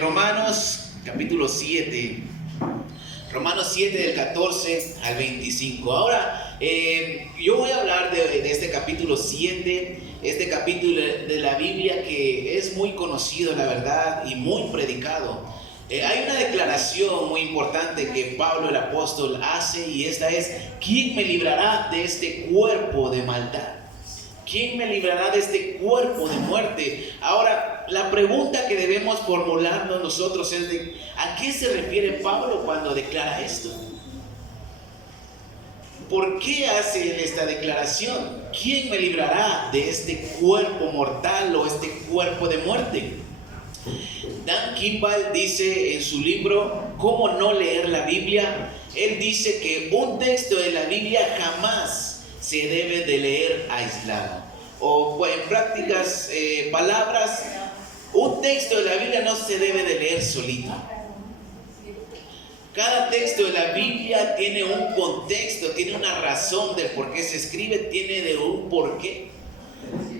Romanos capítulo 7. Romanos 7 del 14 al 25. Ahora, yo voy a hablar de este capítulo 7, este capítulo de la Biblia que es muy conocido, la verdad, y muy predicado. Hay una declaración muy importante que Pablo el apóstol hace, y esta es: ¿quién me librará de este cuerpo de maldad? ¿Quién me librará de este cuerpo de muerte? Ahora, la pregunta que debemos formularnos nosotros es ¿a qué se refiere Pablo cuando declara esto? ¿Por qué hace él esta declaración? ¿Quién me librará de este cuerpo mortal o este cuerpo de muerte? Dan Kimball dice en su libro ¿Cómo no leer la Biblia? Él dice que un texto de la Biblia jamás se debe de leer aislado, o en prácticas palabras, un texto de la Biblia no se debe de leer solito. Cada texto de la Biblia tiene un contexto, tiene una razón del por qué se escribe, tiene de un porqué.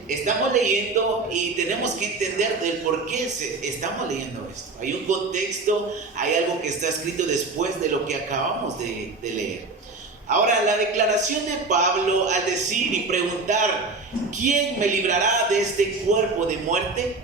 Estamos leyendo y tenemos que entender del por qué estamos leyendo esto. Hay un contexto, hay algo que está escrito después de lo que acabamos de leer. Ahora, la declaración de Pablo al decir y preguntar ¿quién me librará de este cuerpo de muerte?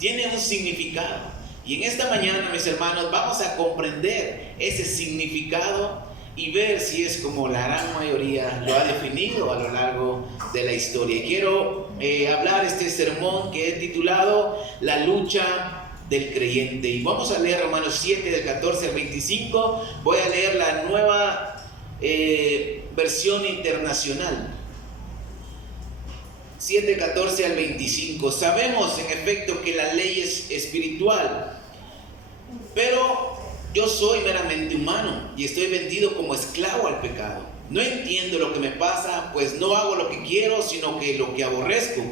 Tiene un significado. Y en esta mañana, mis hermanos, vamos a comprender ese significado y ver si es como la gran mayoría lo ha definido a lo largo de la historia. Y quiero hablar este sermón que he titulado La lucha del creyente. Y vamos a leer Romanos 7 del 14 al 25. Voy a leer la nueva versión internacional. 7, 14 al 25. Sabemos en efecto que la ley es espiritual, pero yo soy meramente humano y estoy vendido como esclavo al pecado. No entiendo lo que me pasa, pues no hago lo que quiero, sino que lo que aborrezco.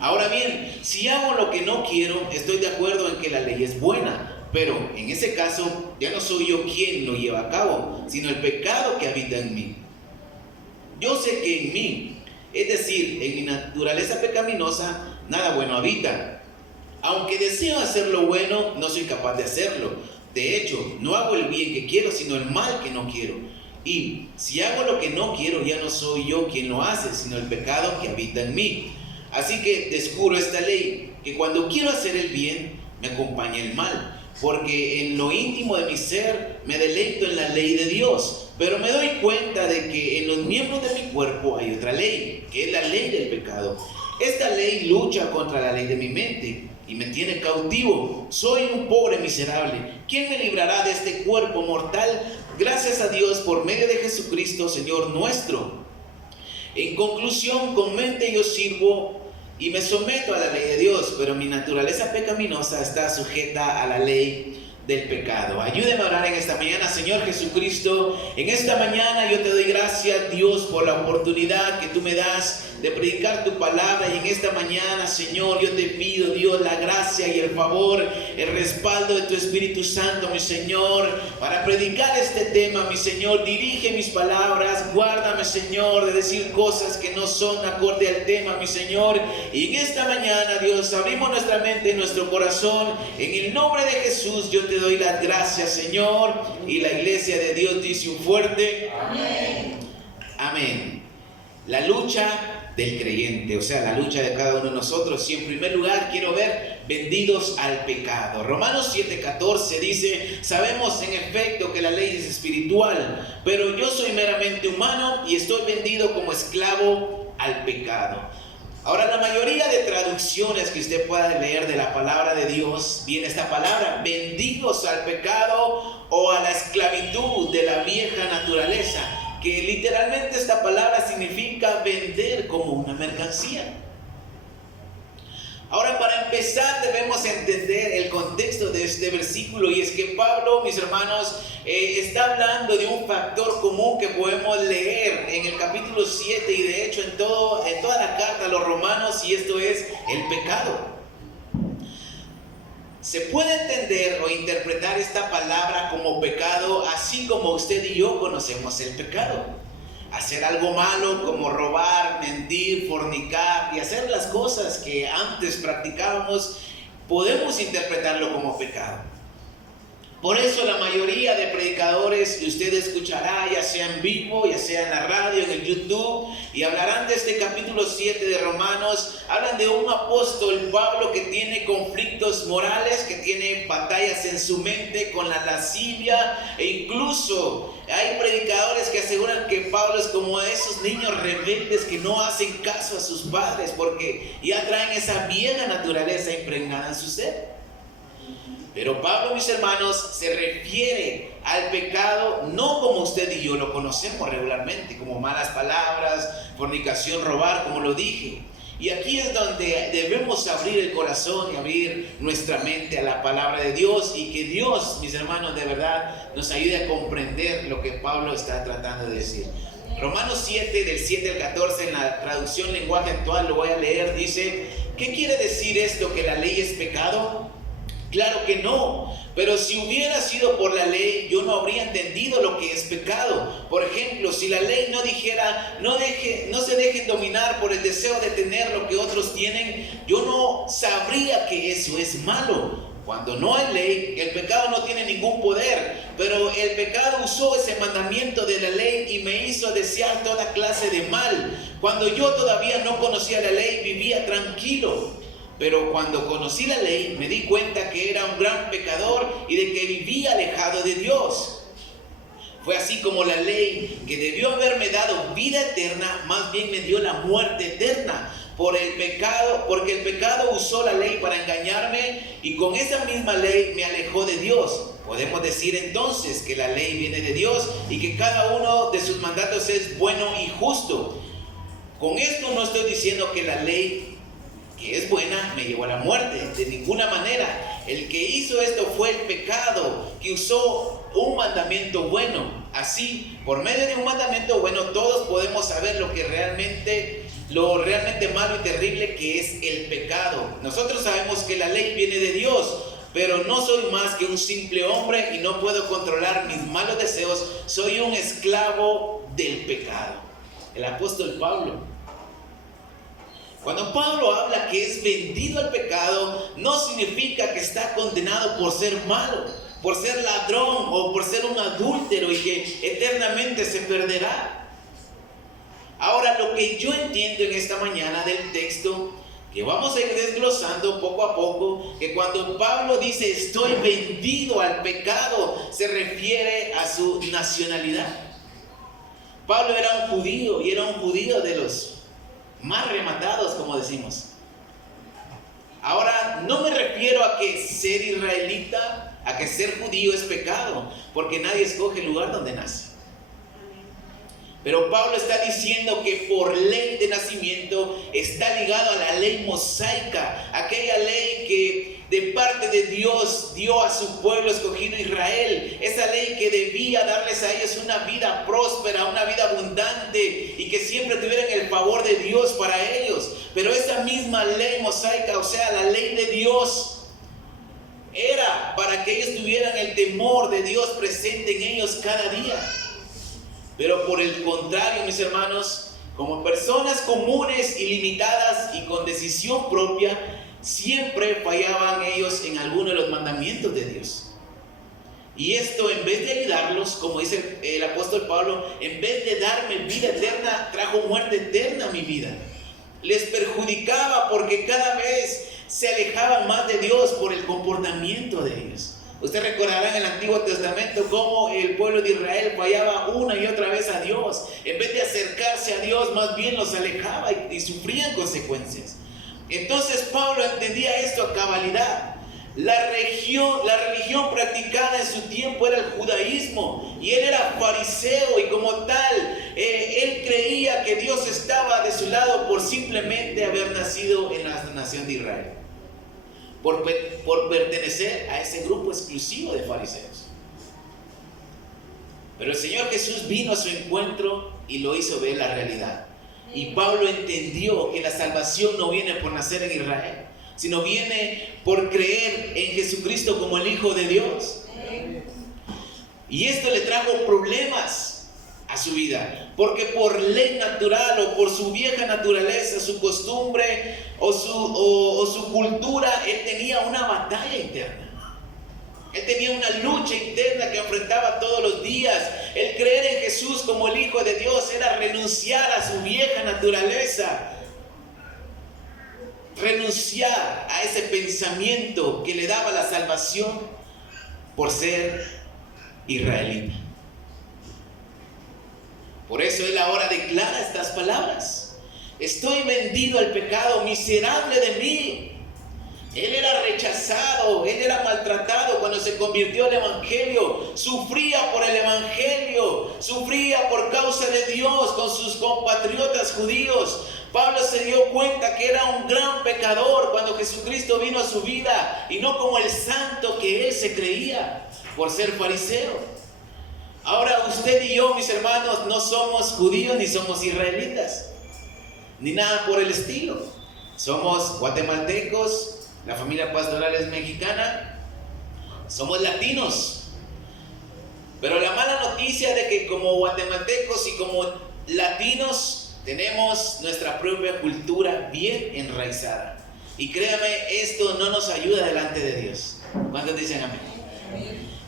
Ahora bien, si hago lo que no quiero, estoy de acuerdo en que la ley es buena. Pero en ese caso ya no soy yo quien lo lleva a cabo, sino el pecado que habita en mí. Yo sé que en mí, es decir, en mi naturaleza pecaminosa, nada bueno habita. Aunque deseo hacer lo bueno, no soy capaz de hacerlo. De hecho, no hago el bien que quiero, sino el mal que no quiero. Y si hago lo que no quiero, ya no soy yo quien lo hace, sino el pecado que habita en mí. Así que descubro esta ley, que cuando quiero hacer el bien, me acompaña el mal. Porque en lo íntimo de mi ser me deleito en la ley de Dios, pero me doy cuenta de que en los miembros de mi cuerpo hay otra ley, que es la ley del pecado. Esta ley lucha contra la ley de mi mente y me tiene cautivo. Soy un pobre miserable. ¿Quién me librará de este cuerpo mortal? Gracias a Dios por medio de Jesucristo, Señor nuestro. En conclusión, con mente yo sirvo y me someto a la ley de Dios, pero mi naturaleza pecaminosa está sujeta a la ley del pecado. Ayúdeme a orar en esta mañana. Señor Jesucristo, en esta mañana yo te doy gracias, Dios, por la oportunidad que tú me das de predicar tu palabra. Y en esta mañana, Señor, yo te pido, Dios, la gracia y el favor, el respaldo de tu Espíritu Santo, mi Señor, para predicar este tema, mi Señor. Dirige mis palabras, guárdame, Señor, de decir cosas que no son acorde al tema, mi Señor. Y en esta mañana, Dios, abrimos nuestra mente y nuestro corazón. En el nombre de Jesús, yo te doy las gracias, Señor. Y la iglesia de Dios dice un fuerte amén. Amén. La lucha del creyente, o sea, la lucha de cada uno de nosotros. Y en primer lugar quiero ver vendidos al pecado. Romanos 7:14 dice: sabemos en efecto que la ley es espiritual, pero yo soy meramente humano y estoy vendido como esclavo al pecado. Ahora, la mayoría de traducciones que usted pueda leer de la palabra de Dios, viene esta palabra, vendidos al pecado o a la esclavitud de la vieja naturaleza, que literalmente esta palabra significa vender como una mercancía. Ahora, para empezar debemos entender el contexto de este versículo, y es que Pablo, mis hermanos, está hablando de un factor común que podemos leer en el capítulo 7 y de hecho en toda la carta a los romanos, y esto es el pecado. Se puede entender o interpretar esta palabra como pecado así como usted y yo conocemos el pecado. Hacer algo malo como robar, mentir, fornicar y hacer las cosas que antes practicábamos podemos interpretarlo como pecado. Por eso la mayoría de predicadores que usted escuchará, ya sea en vivo, ya sea en la radio, en el YouTube, y hablarán de este capítulo 7 de Romanos, hablan de un apóstol Pablo que tiene conflictos morales, que tiene batallas en su mente con la lascivia, e incluso hay predicadores que aseguran que Pablo es como esos niños rebeldes que no hacen caso a sus padres porque ya traen esa vieja naturaleza impregnada en su ser. Pero Pablo, mis hermanos, se refiere al pecado no como usted y yo lo conocemos regularmente, como malas palabras, fornicación, robar, como lo dije. Y aquí es donde debemos abrir el corazón y abrir nuestra mente a la palabra de Dios, y que Dios, mis hermanos, de verdad nos ayude a comprender lo que Pablo está tratando de decir. Romanos 7, del 7 al 14, en la traducción lenguaje actual, lo voy a leer, dice: ¿qué quiere decir esto, que la ley es pecado? Claro que no, pero si hubiera sido por la ley, yo no habría entendido lo que es pecado. Por ejemplo, si la ley no dijera, no se dejen dominar por el deseo de tener lo que otros tienen, yo no sabría que eso es malo. Cuando no hay ley, el pecado no tiene ningún poder, pero el pecado usó ese mandamiento de la ley y me hizo desear toda clase de mal. Cuando yo todavía no conocía la ley, vivía tranquilo. Pero cuando conocí la ley, me di cuenta que era un gran pecador y de que vivía alejado de Dios. Fue así como la ley, que debió haberme dado vida eterna, más bien me dio la muerte eterna. Porque el pecado usó la ley para engañarme, y con esa misma ley me alejó de Dios. Podemos decir entonces que la ley viene de Dios y que cada uno de sus mandatos es bueno y justo. Con esto no estoy diciendo que la ley, que es buena, me llevó a la muerte. De ninguna manera. El que hizo esto fue el pecado, que usó un mandamiento bueno. Así, por medio de un mandamiento bueno, todos podemos saber lo realmente malo y terrible que es el pecado. Nosotros sabemos que la ley viene de Dios, pero no soy más que un simple hombre y no puedo controlar mis malos deseos. Soy un esclavo del pecado. El apóstol Pablo. Cuando Pablo habla que es vendido al pecado, no significa que está condenado por ser malo, por ser ladrón o por ser un adúltero y que eternamente se perderá. Ahora, lo que yo entiendo en esta mañana del texto, que vamos a ir desglosando poco a poco, que cuando Pablo dice estoy vendido al pecado, se refiere a su nacionalidad. Pablo era un judío, y era un judío de los más rematados, como decimos. Ahora, no me refiero a que ser israelita, a que ser judío es pecado, porque nadie escoge el lugar donde nace. Pero Pablo está diciendo que por ley de nacimiento está ligado a la ley mosaica, aquella ley que de parte de Dios dio a su pueblo escogido Israel, esa ley que debía darles a ellos una vida próspera, una vida abundante, y que siempre tuvieran el favor de Dios para ellos. Pero esa misma ley mosaica, o sea, la ley de Dios, era para que ellos tuvieran el temor de Dios presente en ellos cada día. Pero por el contrario, mis hermanos, como personas comunes y limitadas y con decisión propia, siempre fallaban ellos en alguno de los mandamientos de Dios. Y esto, en vez de ayudarlos, como dice el apóstol Pablo, en vez de darme vida eterna, trajo muerte eterna a mi vida. Les perjudicaba porque cada vez se alejaban más de Dios por el comportamiento de ellos. Usted recordará en el Antiguo Testamento cómo el pueblo de Israel fallaba una y otra vez a Dios. En vez de acercarse a Dios, más bien los alejaba y sufrían consecuencias. Entonces Pablo entendía esto a cabalidad. La religión practicada en su tiempo era el judaísmo, y él era fariseo, y como tal, él creía que Dios estaba de su lado por simplemente haber nacido en la nación de Israel, por pertenecer a ese grupo exclusivo de fariseos. Pero el Señor Jesús vino a su encuentro y lo hizo ver la realidad. Y Pablo entendió que la salvación no viene por nacer en Israel, sino viene por creer en Jesucristo como el Hijo de Dios. Y esto le trajo problemas a su vida, porque por ley natural o por su vieja naturaleza, su costumbre o su cultura, él tenía una batalla interna. Él tenía una lucha interna que enfrentaba todos los días. El creer en Jesús como el Hijo de Dios era renunciar a su vieja naturaleza, renunciar a ese pensamiento que le daba la salvación por ser israelita. Por eso él ahora declara estas palabras: estoy vendido al pecado, miserable de mí. Él era rechazado, él era maltratado cuando se convirtió al Evangelio, sufría por el Evangelio, sufría por causa de Dios con sus compatriotas judíos. Pablo se dio cuenta que era un gran pecador cuando Jesucristo vino a su vida, y no como el santo que él se creía por ser fariseo. Ahora usted y yo, mis hermanos, no somos judíos ni somos israelitas, ni nada por el estilo. Somos guatemaltecos, la familia pastoral es mexicana, somos latinos. Pero la mala noticia de que como guatemaltecos y como latinos tenemos nuestra propia cultura bien enraizada. Y créame, esto no nos ayuda delante de Dios. ¿Cuántos dicen amén?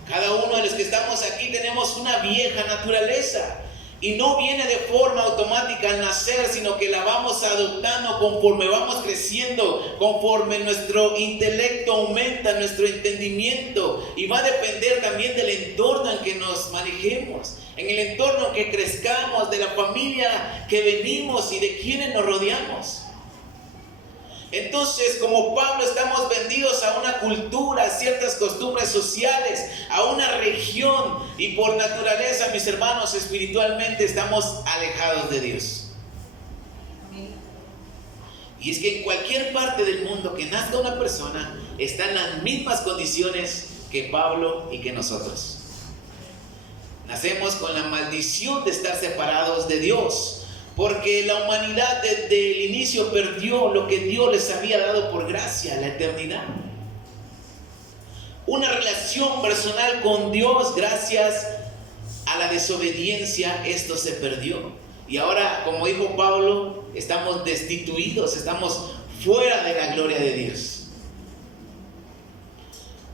Cada uno de los que estamos aquí tenemos una vieja naturaleza. Y no viene de forma automática al nacer, sino que la vamos adoptando conforme vamos creciendo, conforme nuestro intelecto aumenta, nuestro entendimiento. Y va a depender también del entorno en que nos manejemos, en el entorno en que crezcamos, de la familia que venimos y de quienes nos rodeamos. Entonces, como Pablo, estamos vendidos a una cultura, a ciertas costumbres sociales, a una región, y por naturaleza, mis hermanos, espiritualmente estamos alejados de Dios. Y es que en cualquier parte del mundo que nazca una persona, está en las mismas condiciones que Pablo y que nosotros. Nacemos con la maldición de estar separados de Dios, porque la humanidad desde el inicio perdió lo que Dios les había dado por gracia, la eternidad. Una relación personal con Dios, gracias a la desobediencia, esto se perdió. Y ahora, como dijo Pablo, estamos destituidos, estamos fuera de la gloria de Dios.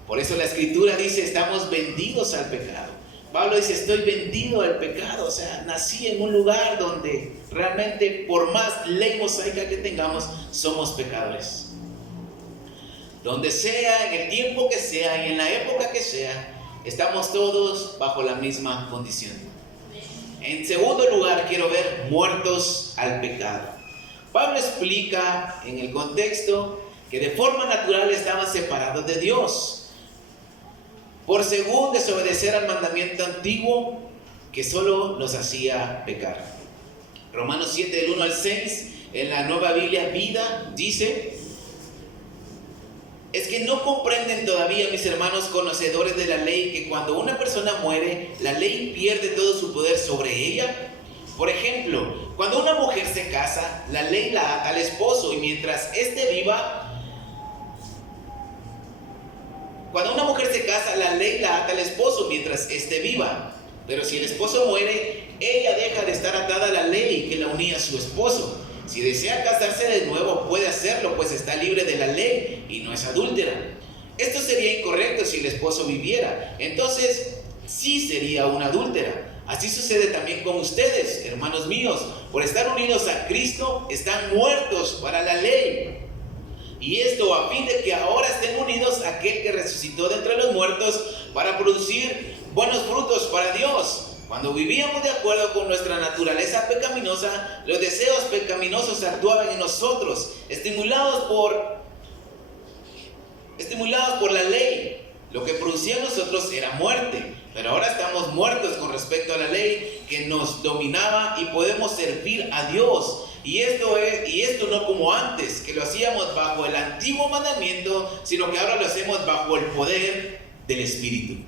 Por eso la Escritura dice, estamos vendidos al pecado. Pablo dice, estoy vendido al pecado. O sea, nací en un lugar donde realmente, por más ley mosaica que tengamos, somos pecadores. Donde sea, en el tiempo que sea y en la época que sea, estamos todos bajo la misma condición. En segundo lugar, quiero ver muertos al pecado. Pablo explica en el contexto que de forma natural estaban separados de Dios, por según desobedecer al mandamiento antiguo que solo nos hacía pecar. Romanos 7, del 1 al 6, en la Nueva Biblia Vida, dice: es que no comprenden todavía, mis hermanos conocedores de la ley, que cuando una persona muere, la ley pierde todo su poder sobre ella. Por ejemplo, cuando una mujer se casa, la ley la ata al esposo, y mientras éste viva. Cuando una mujer se casa, la ley la ata al esposo mientras éste viva. Pero si el esposo muere, ella deja de estar atada a la ley que la unía a su esposo. Si desea casarse de nuevo, puede hacerlo, pues está libre de la ley y no es adúltera. Esto sería incorrecto si el esposo viviera. Entonces, sí sería una adúltera. Así sucede también con ustedes, hermanos míos. Por estar unidos a Cristo, están muertos para la ley. Y esto a fin de que ahora estén unidos a aquel que resucitó de entre los muertos para producir buenos frutos para Dios. Cuando vivíamos de acuerdo con nuestra naturaleza pecaminosa, los deseos pecaminosos actuaban en nosotros, estimulados por la ley. Lo que producía en nosotros era muerte, pero ahora estamos muertos con respecto a la ley que nos dominaba y podemos servir a Dios. Y esto no como antes, que lo hacíamos bajo el antiguo mandamiento, sino que ahora lo hacemos bajo el poder del Espíritu.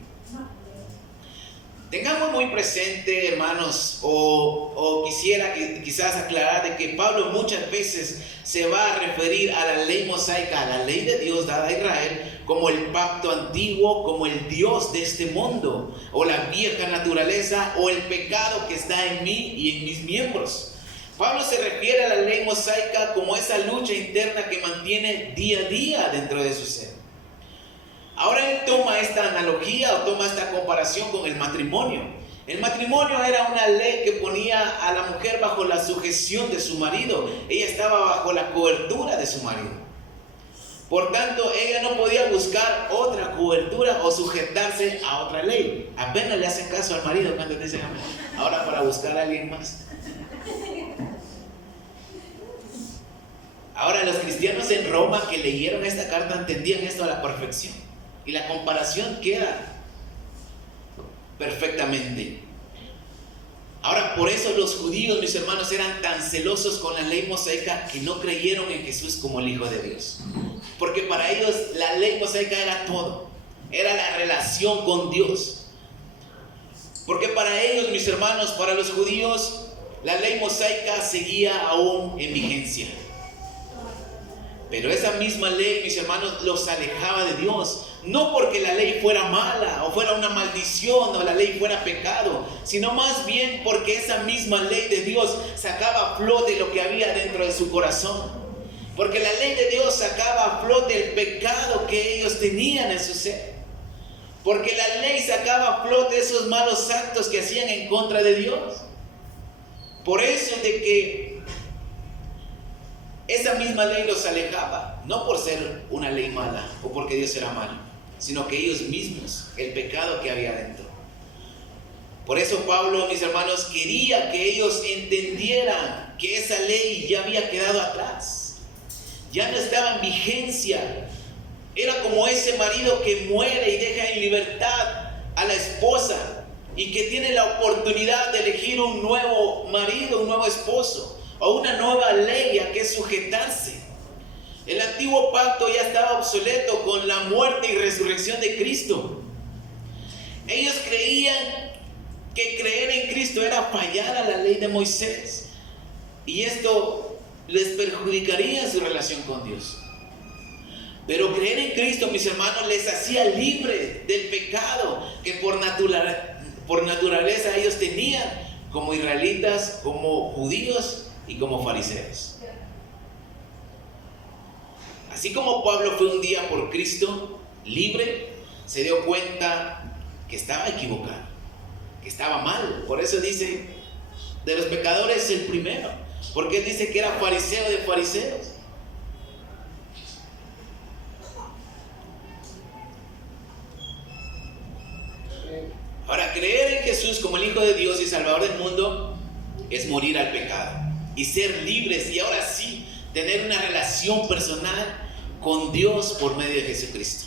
Tengamos muy presente, hermanos, o quisiera quizás aclarar de que Pablo muchas veces se va a referir a la ley mosaica, a la ley de Dios dada a Israel, como el pacto antiguo, como el Dios de este mundo, o la vieja naturaleza, o el pecado que está en mí y en mis miembros. Pablo se refiere a la ley mosaica como esa lucha interna que mantiene día a día dentro de su ser. Ahora él toma esta analogía o toma esta comparación con el matrimonio. El matrimonio era una ley que ponía a la mujer bajo la sujeción de su marido. Ella estaba bajo la cobertura de su marido. Por tanto, ella no podía buscar otra cobertura o sujetarse a otra ley. Apenas le hacen caso al marido cuando dicen amén. Ahora para buscar a alguien más. Ahora los cristianos en Roma que leyeron esta carta entendían esto a la perfección. Y la comparación queda perfectamente. Ahora, por eso los judíos, mis hermanos, eran tan celosos con la ley mosaica que no creyeron en Jesús como el Hijo de Dios. Porque para ellos la ley mosaica era todo. Era la relación con Dios. Porque para ellos, mis hermanos, para los judíos, la ley mosaica seguía aún en vigencia. Pero esa misma ley, mis hermanos, los alejaba de Dios. No porque la ley fuera mala o fuera una maldición o la ley fuera pecado, sino más bien porque esa misma ley de Dios sacaba a flote lo que había dentro de su corazón. Porque la ley de Dios sacaba a flote el pecado que ellos tenían en su ser. Porque la ley sacaba a flote esos malos actos que hacían en contra de Dios. Por eso de que esa misma ley los alejaba, no por ser una ley mala o porque Dios era malo, sino que ellos mismos, el pecado que había dentro. Por eso Pablo, mis hermanos, quería que ellos entendieran que esa ley ya había quedado atrás, ya no estaba en vigencia. Era como ese marido que muere y deja en libertad a la esposa y que tiene la oportunidad de elegir un nuevo marido, un nuevo esposo, o una nueva ley a que sujetarse. El antiguo pacto ya estaba obsoleto con la muerte y resurrección de Cristo. Ellos creían que creer en Cristo era fallar a la ley de Moisés, y esto les perjudicaría su relación con Dios. Pero creer en Cristo, mis hermanos, les hacía libre del pecado que por naturaleza ellos tenían como israelitas, como judíos y como fariseos. Así como Pablo fue un día por Cristo libre, se dio cuenta que estaba equivocado, que estaba mal. Por eso dice, de los pecadores el primero, porque él dice que era fariseo de fariseos. Ahora, creer en Jesús como el Hijo de Dios y Salvador del mundo es morir al pecado y ser libres, y ahora sí tener una relación personal con Dios por medio de Jesucristo.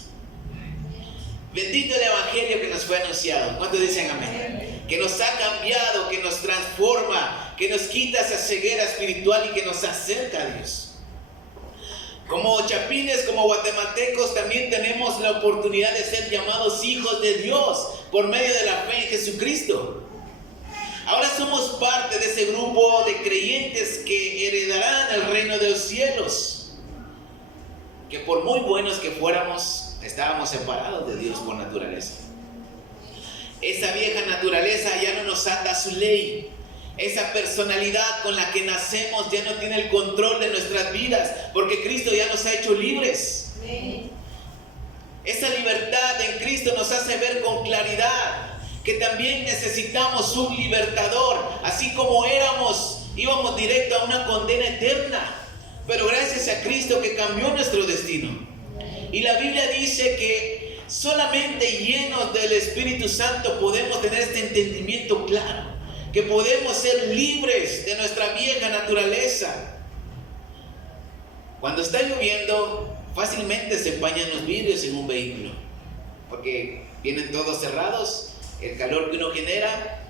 Bendito el Evangelio que nos fue anunciado. ¿Cuántos dicen amén? Que nos ha cambiado, que nos transforma, que nos quita esa ceguera espiritual y que nos acerca a Dios. Como chapines, como guatemaltecos, también tenemos la oportunidad de ser llamados hijos de Dios por medio de la fe en Jesucristo. Ahora somos parte de ese grupo de creyentes que heredarán el reino de los cielos. Que por muy buenos que fuéramos, estábamos separados de Dios por naturaleza. Esa vieja naturaleza ya no nos ata a su ley. Esa personalidad con la que nacemos ya no tiene el control de nuestras vidas, porque Cristo ya nos ha hecho libres. Esa libertad en Cristo nos hace ver con claridad que también necesitamos un libertador. Así como íbamos directo a una condena eterna, pero gracias a Cristo que cambió nuestro destino. Y la Biblia dice que solamente llenos del Espíritu Santo podemos tener este entendimiento claro, que podemos ser libres de nuestra vieja naturaleza. Cuando está lloviendo, fácilmente se empañan los vidrios en un vehículo, porque vienen todos cerrados. El calor que uno genera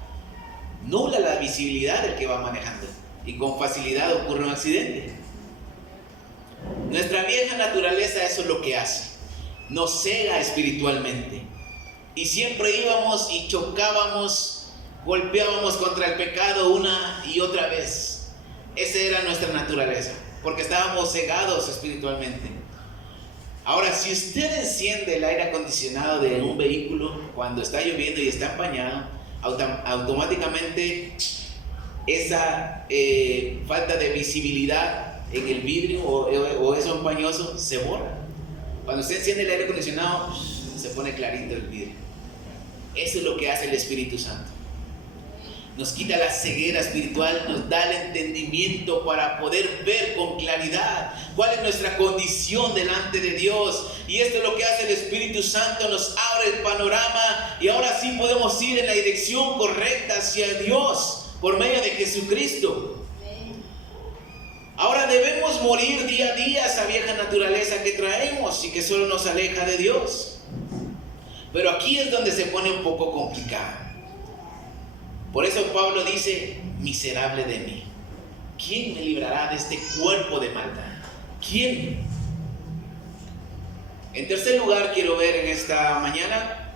nubla la visibilidad del que va manejando y con facilidad ocurre un accidente. Nuestra vieja naturaleza eso es lo que hace, nos cega espiritualmente, y siempre íbamos y chocábamos, golpeábamos contra el pecado una y otra vez. Esa era nuestra naturaleza, porque estábamos cegados espiritualmente. Ahora, si usted enciende el aire acondicionado de un vehículo cuando está lloviendo y está empañado, automáticamente esa falta de visibilidad en el vidrio o eso empañoso se borra. Cuando usted enciende el aire acondicionado, se pone clarito el vidrio. Eso es lo que hace el Espíritu Santo. Nos quita la ceguera espiritual, nos da el entendimiento para poder ver con claridad cuál es nuestra condición delante de Dios. Y esto es lo que hace el Espíritu Santo, nos abre el panorama y ahora sí podemos ir en la dirección correcta hacia Dios por medio de Jesucristo. Ahora debemos morir día a día a esa vieja naturaleza que traemos y que solo nos aleja de Dios. Pero aquí es donde se pone un poco complicado. Por eso Pablo dice, miserable de mí. ¿Quién me librará de este cuerpo de maldad? ¿Quién? En tercer lugar, quiero ver en esta mañana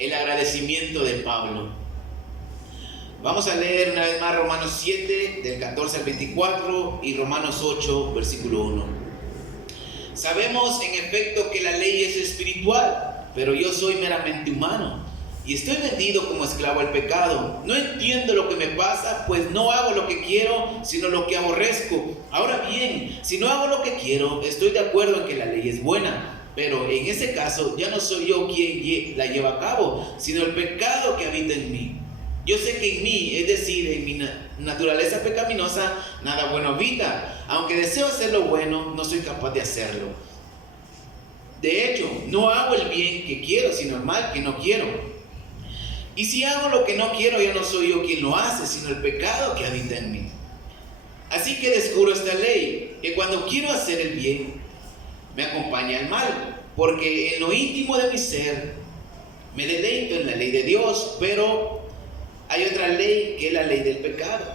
el agradecimiento de Pablo. Vamos a leer una vez más Romanos 7, del 14 al 24, y Romanos 8, versículo 1. Sabemos en efecto que la ley es espiritual, pero yo soy meramente humano. Y estoy vendido como esclavo al pecado. No entiendo lo que me pasa, pues no hago lo que quiero, sino lo que aborrezco. Ahora bien, si no hago lo que quiero, estoy de acuerdo en que la ley es buena. Pero en ese caso, ya no soy yo quien la lleva a cabo, sino el pecado que habita en mí. Yo sé que en mí, es decir, en mi naturaleza pecaminosa, nada bueno habita. Aunque deseo hacer lo bueno, no soy capaz de hacerlo. De hecho, no hago el bien que quiero, sino el mal que no quiero. Y si hago lo que no quiero, ya no soy yo quien lo hace, sino el pecado que habita en mí. Así que descubro esta ley, que cuando quiero hacer el bien, me acompaña el mal, porque en lo íntimo de mi ser me deleito en la ley de Dios, pero hay otra ley que es la ley del pecado.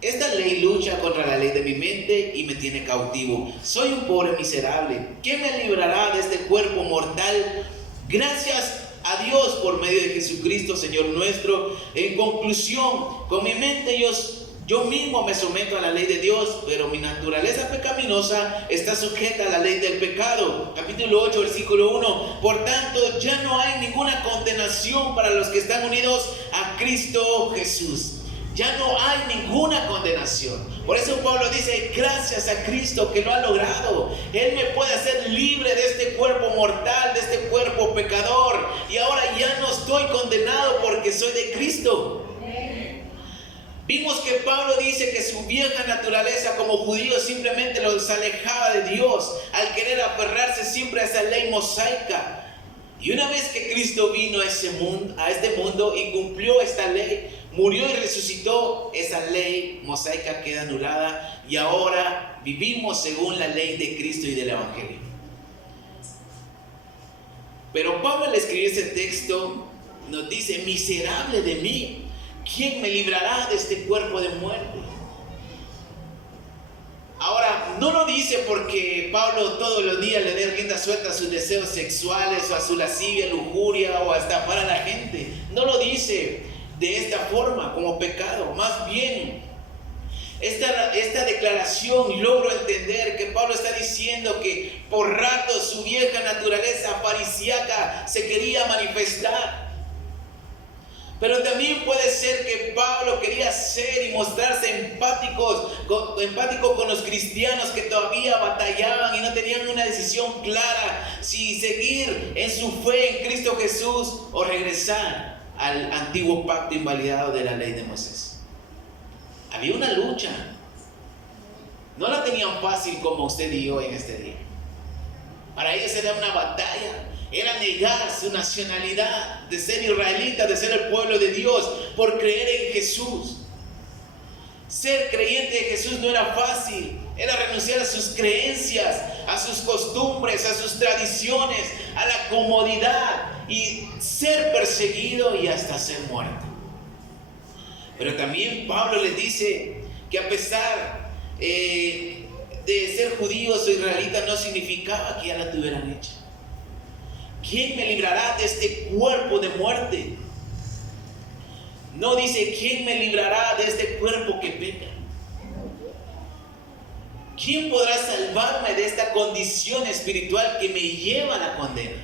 Esta ley lucha contra la ley de mi mente y me tiene cautivo. Soy un pobre miserable. ¿Quién me librará de este cuerpo mortal? Gracias a Dios por medio de Jesucristo, Señor nuestro. En conclusión, con mi mente yo mismo me someto a la ley de Dios, pero mi naturaleza pecaminosa está sujeta a la ley del pecado. Capítulo 8, versículo 1. Por tanto, ya no hay ninguna condenación para los que están unidos a Cristo Jesús. Ya no hay ninguna condenación. Por eso Pablo dice, gracias a Cristo que lo ha logrado. Él me puede hacer libre de este cuerpo mortal, de este cuerpo pecador. Y ahora ya no estoy condenado porque soy de Cristo. Vimos que Pablo dice que su vieja naturaleza como judío simplemente los alejaba de Dios al querer aferrarse siempre a esa ley mosaica. Y una vez que Cristo vino a este mundo y cumplió esta ley, murió y resucitó, esa ley mosaica queda anulada y ahora vivimos según la ley de Cristo y del Evangelio. Pero Pablo al escribir ese texto nos dice, miserable de mí, ¿quién me librará de este cuerpo de muerte? Ahora, no lo dice porque Pablo todos los días le dé rienda suelta a sus deseos sexuales o a su lascivia, lujuria o a estafar a la gente. No lo dice de esta forma como pecado. Más bien, esta declaración logro entender que Pablo está diciendo que por rato su vieja naturaleza farisíaca se quería manifestar. Pero también puede ser que Pablo quería ser y mostrarse empático con los cristianos que todavía batallaban y no tenían una decisión clara si seguir en su fe en Cristo Jesús o regresar al antiguo pacto invalidado de la ley de Moisés. Había una lucha. No la tenían fácil como usted y yo en este día. Para ellos era una batalla. Era negar su nacionalidad, de ser israelita, de ser el pueblo de Dios, por creer en Jesús. Ser creyente de Jesús no era fácil. Era renunciar a sus creencias, a sus costumbres, a sus tradiciones, a la comodidad y ser perseguido y hasta ser muerto. Pero también Pablo les dice que a pesar de ser judíos o israelitas no significaba que ya la tuvieran hecha. ¿Quién me librará de este cuerpo de muerte? No dice, ¿quién me librará de este cuerpo que peca? ¿quién podrá salvarme de esta condición espiritual que me lleva a la condena?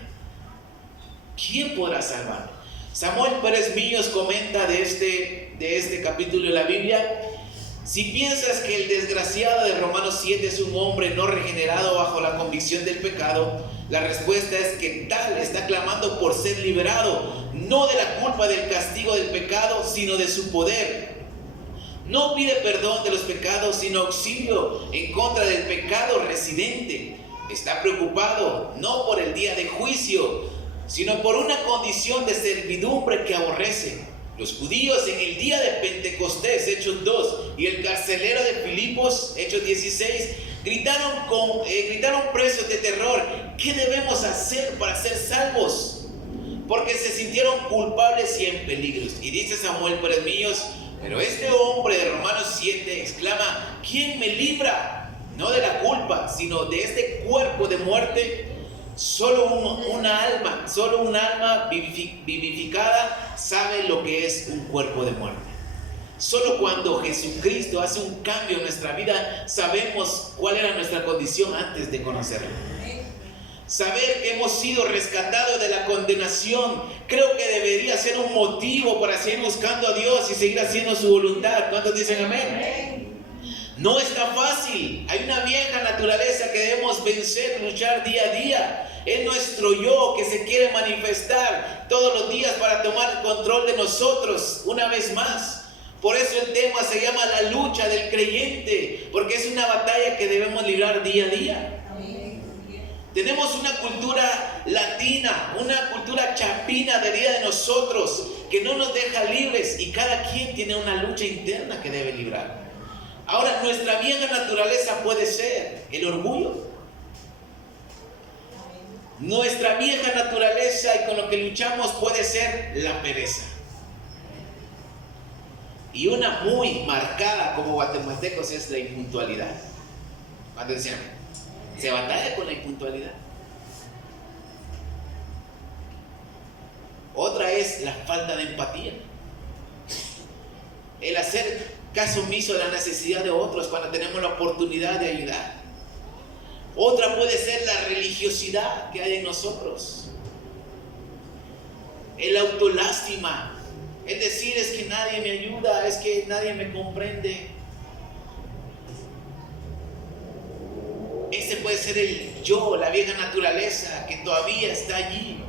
¿Quién podrá salvarme? Samuel Pérez Millos comenta de este capítulo de la Biblia: si piensas que el desgraciado de Romanos 7 es un hombre no regenerado bajo la convicción del pecado, la respuesta es que tal está clamando por ser liberado, no de la culpa del castigo del pecado, sino de su poder. No pide perdón de los pecados, sino auxilio en contra del pecado residente. Está preocupado no por el día de juicio, sino por una condición de servidumbre que aborrece. Los judíos en el día de Pentecostés, Hechos 2, y el carcelero de Filipos, Hechos 16, gritaron presos de terror: ¿qué debemos hacer para ser salvos? Porque se sintieron culpables y en peligro. Y dice Samuel Pérez Millos: pero este hombre de Romanos 7 exclama: ¿quién me libra? No de la culpa, sino de este cuerpo de muerte. Solo un alma vivificada sabe lo que es un cuerpo de muerte. Solo cuando Jesucristo hace un cambio en nuestra vida, sabemos cuál era nuestra condición antes de conocerlo. Saber que hemos sido rescatados de la condenación, creo que debería ser un motivo para seguir buscando a Dios y seguir haciendo su voluntad. ¿Cuántos dicen amén? No está fácil. Hay una vieja naturaleza que debemos vencer, luchar día a día. Es nuestro yo que se quiere manifestar todos los días para tomar control de nosotros una vez más. Por eso el tema se llama la lucha del creyente, porque es una batalla que debemos librar día a día. Tenemos una cultura latina, una cultura chapina adherida de nosotros que no nos deja libres, y cada quien tiene una lucha interna que debe librar. Ahora, nuestra vieja naturaleza puede ser el orgullo. Nuestra vieja naturaleza y con lo que luchamos puede ser la pereza. Y una muy marcada como guatemaltecos es la impuntualidad. Atención, se batalla con la impuntualidad. Otra es la falta de empatía. El hacer caso omiso de la necesidad de otros cuando tenemos la oportunidad de ayudar. Otra puede ser la religiosidad que hay en nosotros. El autolástima. Es decir, es que nadie me ayuda, es que nadie me comprende. Ese puede ser el yo, la vieja naturaleza que todavía está allí.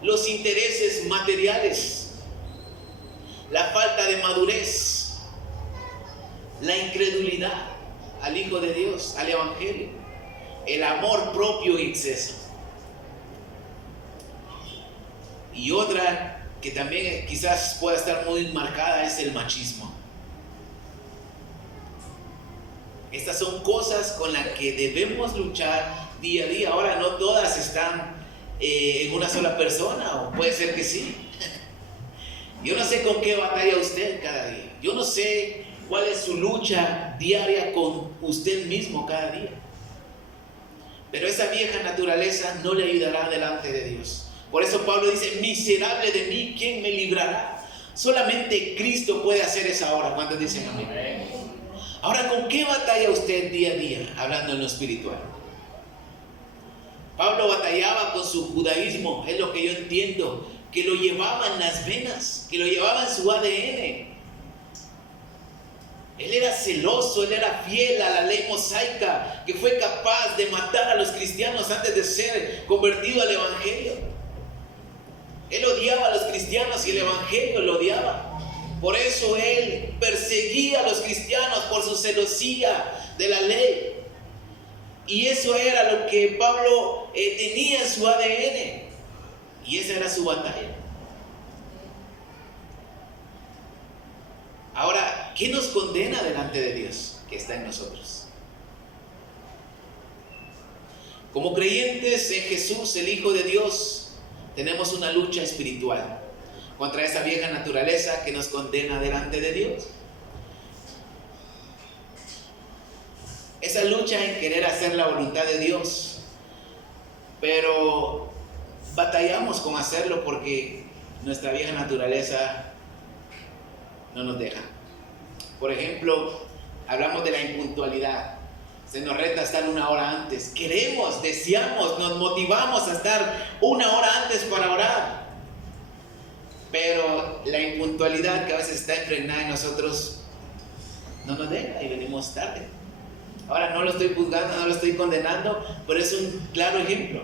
Los intereses materiales, la falta de madurez, la incredulidad al Hijo de Dios, al Evangelio, el amor propio en exceso. Y otra que también quizás pueda estar muy marcada es el machismo. Estas son cosas con las que debemos luchar día a día. Ahora, no todas están en una sola persona, o puede ser que sí. Yo no sé con qué batalla usted cada día. Yo no sé cuál es su lucha diaria con usted mismo cada día. Pero esa vieja naturaleza no le ayudará delante de Dios. Por eso Pablo dice: miserable de mí, ¿quién me librará? Solamente Cristo puede hacer esa obra. ¿Cuántos dicen amén? Ahora, ¿con qué batalla usted día a día, hablando en lo espiritual? Pablo batallaba con su judaísmo, es lo que yo entiendo, que lo llevaba en las venas, que lo llevaba en su ADN. Él era celoso, él era fiel a la ley mosaica, que fue capaz de matar a los cristianos antes de ser convertido al Evangelio. Él odiaba a los cristianos y el Evangelio lo odiaba. Por eso él perseguía a los cristianos por su celosía de la ley. Y eso era lo que Pablo tenía en su ADN. Y esa era su batalla. Ahora, ¿qué nos condena delante de Dios que está en nosotros? Como creyentes en Jesús, el Hijo de Dios, tenemos una lucha espiritual contra esa vieja naturaleza que nos condena delante de Dios. Esa lucha en querer hacer la voluntad de Dios, pero batallamos con hacerlo porque nuestra vieja naturaleza no nos deja. Por ejemplo, Hablamos de la impuntualidad. Se nos reta estar 1 hora antes. Queremos, deseamos, nos motivamos a estar 1 hora antes para orar. Pero la impuntualidad que a veces está impregnada en nosotros no nos deja y venimos tarde. Ahora no lo estoy juzgando, no lo estoy condenando, pero es un claro ejemplo.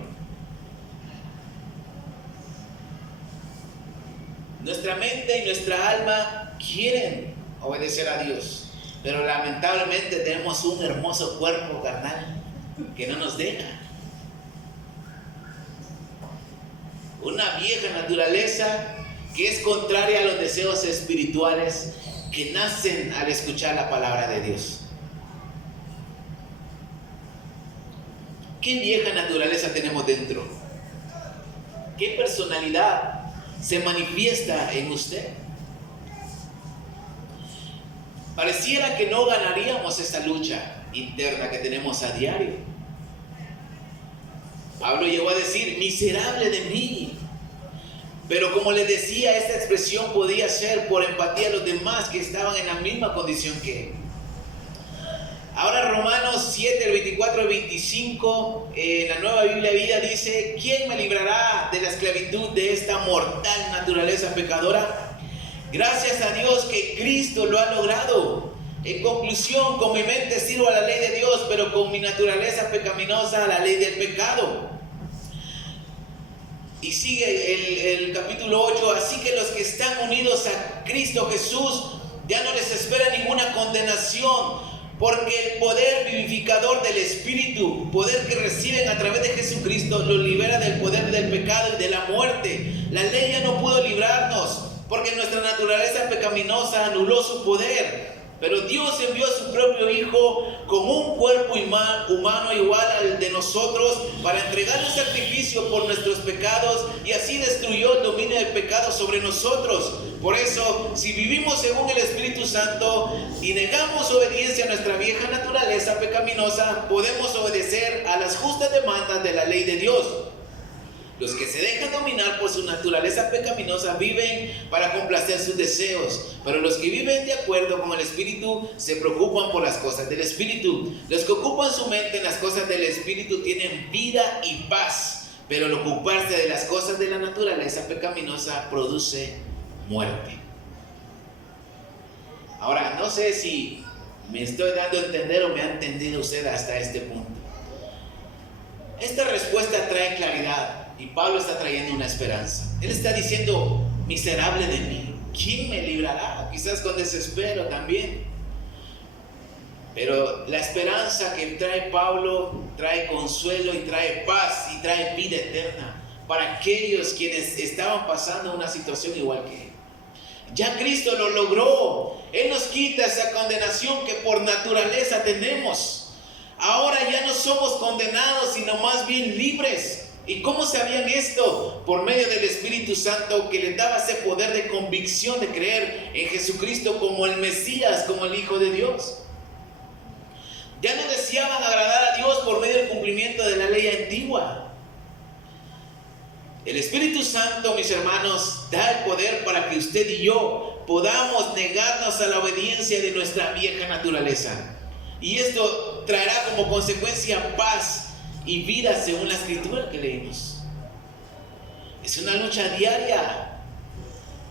Nuestra mente y nuestra alma quieren obedecer a Dios, pero lamentablemente tenemos un hermoso cuerpo carnal que no nos deja. Una vieja naturaleza que es contraria a los deseos espirituales que nacen al escuchar la palabra de Dios. ¿Qué vieja naturaleza tenemos dentro? ¿Qué personalidad se manifiesta en usted? Pareciera que no ganaríamos esta lucha interna que tenemos a diario. Pablo llegó a decir, miserable de mí. Pero como les decía, esta expresión podía ser por empatía a los demás que estaban en la misma condición que él. Ahora Romanos 7, el 24 al 25, en la Nueva Biblia Vida dice, ¿quién me librará de la esclavitud de esta mortal naturaleza pecadora? Gracias a Dios que Cristo lo ha logrado. En conclusión, con mi mente sirvo a la ley de Dios, pero con mi naturaleza pecaminosa a la ley del pecado. Y sigue el capítulo 8, así que los que están unidos a Cristo Jesús ya no les espera ninguna condenación, porque el poder vivificador del Espíritu, poder que reciben a través de Jesucristo, los libera del poder del pecado y de la muerte. La ley ya no pudo librarnos, porque nuestra naturaleza pecaminosa anuló su poder. Pero Dios envió a su propio Hijo con un cuerpo humano igual al de nosotros para entregar un sacrificio por nuestros pecados y así destruyó el dominio del pecado sobre nosotros. Por eso, si vivimos según el Espíritu Santo y negamos obediencia a nuestra vieja naturaleza pecaminosa, podemos obedecer a las justas demandas de la ley de Dios. Los que se dejan dominar por su naturaleza pecaminosa viven para complacer sus deseos, pero los que viven de acuerdo con el Espíritu se preocupan por las cosas del Espíritu. Los que ocupan su mente en las cosas del Espíritu tienen vida y paz, pero el ocuparse de las cosas de la naturaleza pecaminosa produce muerte. Ahora, no sé si me estoy dando a entender o me ha entendido usted hasta este punto. Esta respuesta trae claridad. Y Pablo está trayendo una esperanza. Él está diciendo, miserable de mí, ¿quién me librará? Quizás con desespero también. Pero la esperanza que trae Pablo trae consuelo y trae paz y trae vida eterna para aquellos quienes estaban pasando una situación igual que él. Ya Cristo lo logró. Él nos quita esa condenación que por naturaleza tenemos. Ahora ya no somos condenados, sino más bien libres. ¿Y cómo sabían esto? Por medio del Espíritu Santo que les daba ese poder de convicción de creer en Jesucristo como el Mesías, como el Hijo de Dios. Ya no deseaban agradar a Dios por medio del cumplimiento de la ley antigua. El Espíritu Santo, mis hermanos, da el poder para que usted y yo podamos negarnos a la obediencia de nuestra vieja naturaleza. Y esto traerá como consecuencia paz y vida según la escritura que leímos. Es una lucha diaria,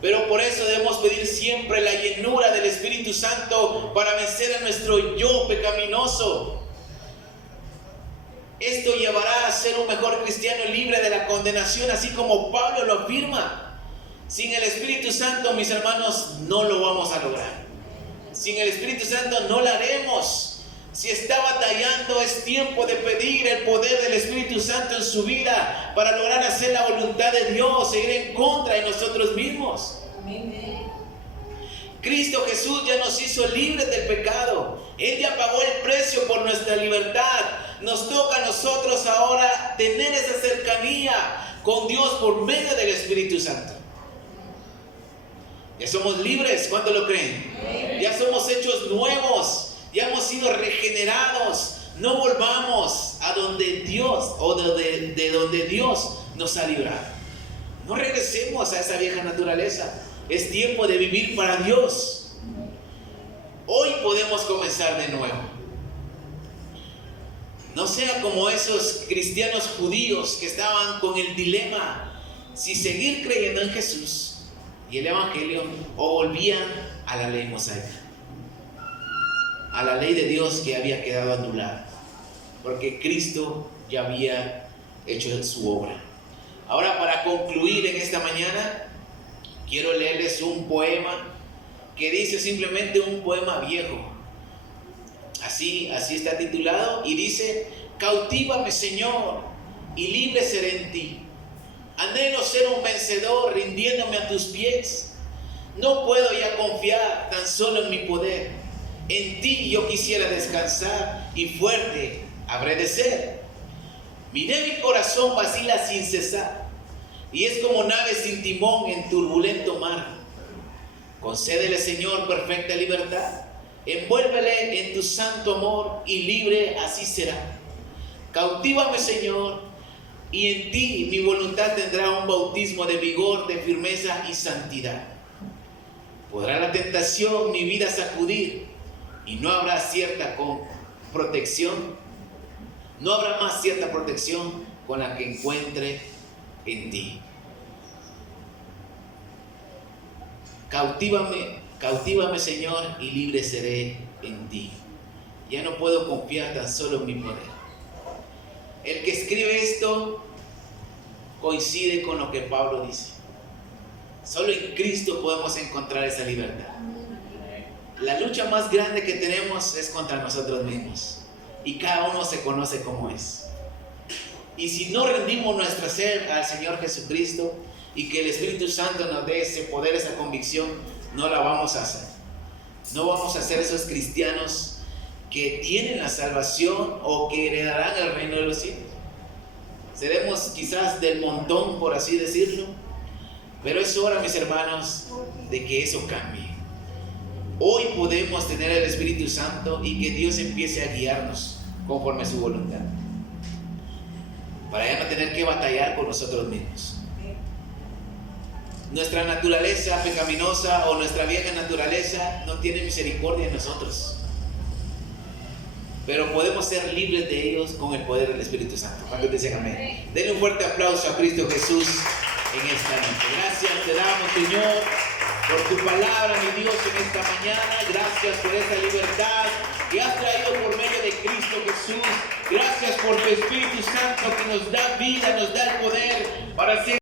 pero por eso debemos pedir siempre la llenura del Espíritu Santo para vencer a nuestro yo pecaminoso. Esto llevará a ser un mejor cristiano libre de la condenación, así como Pablo lo afirma. Sin el Espíritu Santo, mis hermanos, no lo vamos a lograr. Sin el Espíritu Santo no lo haremos. Si está batallando, es tiempo de pedir el poder del Espíritu Santo en su vida para lograr hacer la voluntad de Dios e ir en contra de nosotros mismos. Amén. Cristo Jesús ya nos hizo libres del pecado. Él ya pagó el precio por nuestra libertad. Nos toca a nosotros ahora tener esa cercanía con Dios por medio del Espíritu Santo. Ya somos libres, ¿cuánto lo creen? Amén. Ya somos hechos nuevos. Ya hemos sido regenerados. No volvamos a donde Dios o de donde Dios nos ha librado. No regresemos a esa vieja naturaleza. Es tiempo de vivir para Dios. Hoy podemos comenzar de nuevo. No sea como esos cristianos judíos que estaban con el dilema si seguir creyendo en Jesús y el Evangelio o volvían a la ley mosaica, a la ley de Dios que había quedado anulada, porque Cristo ya había hecho su obra. Ahora, para concluir en esta mañana, quiero leerles un poema que dice simplemente un poema viejo. Así está titulado y dice: cautíbame, Señor, y libre seré en ti. Anhelo ser un vencedor rindiéndome a tus pies. No puedo ya confiar tan solo en mi poder. En ti yo quisiera descansar y fuerte habré de ser. Mi débil corazón vacila sin cesar y es como nave sin timón en turbulento mar. Concédele, Señor, perfecta libertad. Envuélvele en tu santo amor y libre así será. Cautívame, Señor, y en ti mi voluntad tendrá un bautismo de vigor, de firmeza y santidad. Podrá la tentación mi vida sacudir y no habrá cierta protección. No habrá más cierta protección con la que encuentre en ti. Cautívame, Señor, y libre seré en ti. Ya no puedo confiar tan solo en mi poder. El que escribe esto coincide con lo que Pablo dice. Solo en Cristo podemos encontrar esa libertad. La lucha más grande que tenemos es contra nosotros mismos. Y cada uno se conoce como es. Y si no rendimos nuestra ser al Señor Jesucristo y que el Espíritu Santo nos dé ese poder, esa convicción, no la vamos a hacer. No vamos a ser esos cristianos que tienen la salvación o que heredarán el reino de los cielos. Seremos quizás del montón, por así decirlo, pero es hora, mis hermanos, de que eso cambie. Hoy podemos tener el Espíritu Santo y que Dios empiece a guiarnos conforme a su voluntad, para ya no tener que batallar por nosotros mismos. Nuestra naturaleza pecaminosa o nuestra vieja naturaleza no tiene misericordia en nosotros, pero podemos ser libres de ellos con el poder del Espíritu Santo. ¿Cuántos dicen amén? Denle un fuerte aplauso a Cristo Jesús en esta noche. Gracias te damos, Señor, por tu palabra, mi Dios, en esta mañana. Gracias por esta libertad que has traído por medio de Cristo Jesús. Gracias por tu Espíritu Santo que nos da vida, nos da el poder para ser